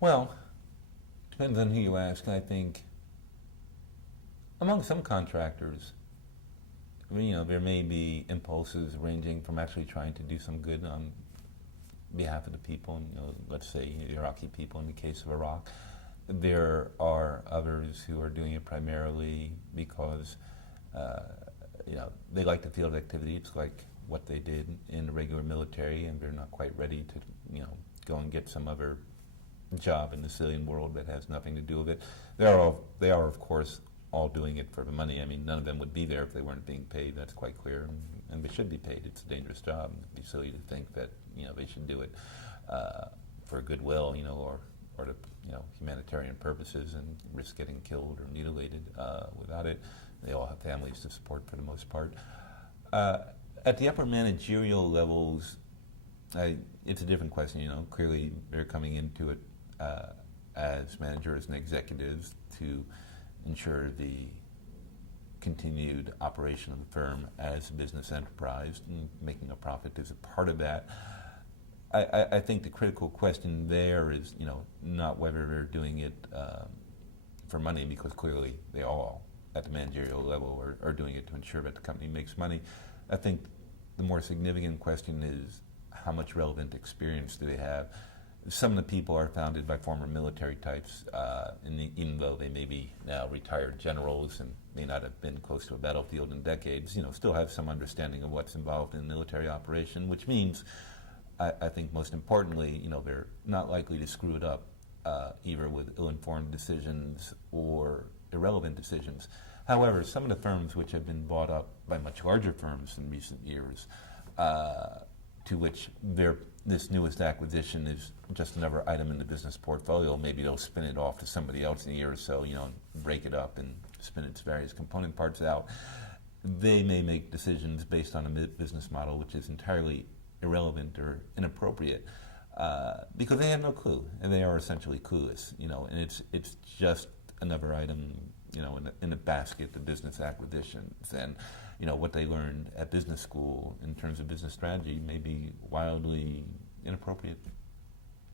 Well, depends on who you ask. I think among some contractors, there may be impulses ranging from actually trying to do some good on behalf of the people, let's say the Iraqi people in the case of Iraq. There are others who are doing it primarily because, they like the field activity. It's like what they did in the regular military, and they're not quite ready to, go and get some other job in the civilian world that has nothing to do with it. They are, of course, all doing it for the money. I mean, none of them would be there if they weren't being paid. That's quite clear, and they should be paid. It's a dangerous job. It'd be silly to think that they should do it for goodwill, or to humanitarian purposes and risk getting killed or mutilated without it. They all have families to support for the most part. At the upper managerial levels, it's a different question. Clearly they're coming into it as managers and executives to ensure the continued operation of the firm as a business enterprise, and making a profit is a part of that. I think the critical question there is, not whether they're doing it for money, because clearly they all, at the managerial level, are doing it to ensure that the company makes money. I think the more significant question is, how much relevant experience do they have? Some of the people are founded by former military types, even though they may be now retired generals and may not have been close to a battlefield in decades, still have some understanding of what's involved in military operation, which means, I think most importantly, they're not likely to screw it up, either with ill-informed decisions or irrelevant decisions. However, some of the firms which have been bought up by much larger firms in recent years, to which this newest acquisition is just another item in the business portfolio. Maybe they'll spin it off to somebody else in a year or so, break it up and spin its various component parts out. They may make decisions based on a business model which is entirely irrelevant or inappropriate because they have no clue, and they are essentially clueless, and it's just another item, in a basket of business acquisitions. And what they learned at business school in terms of business strategy may be wildly inappropriate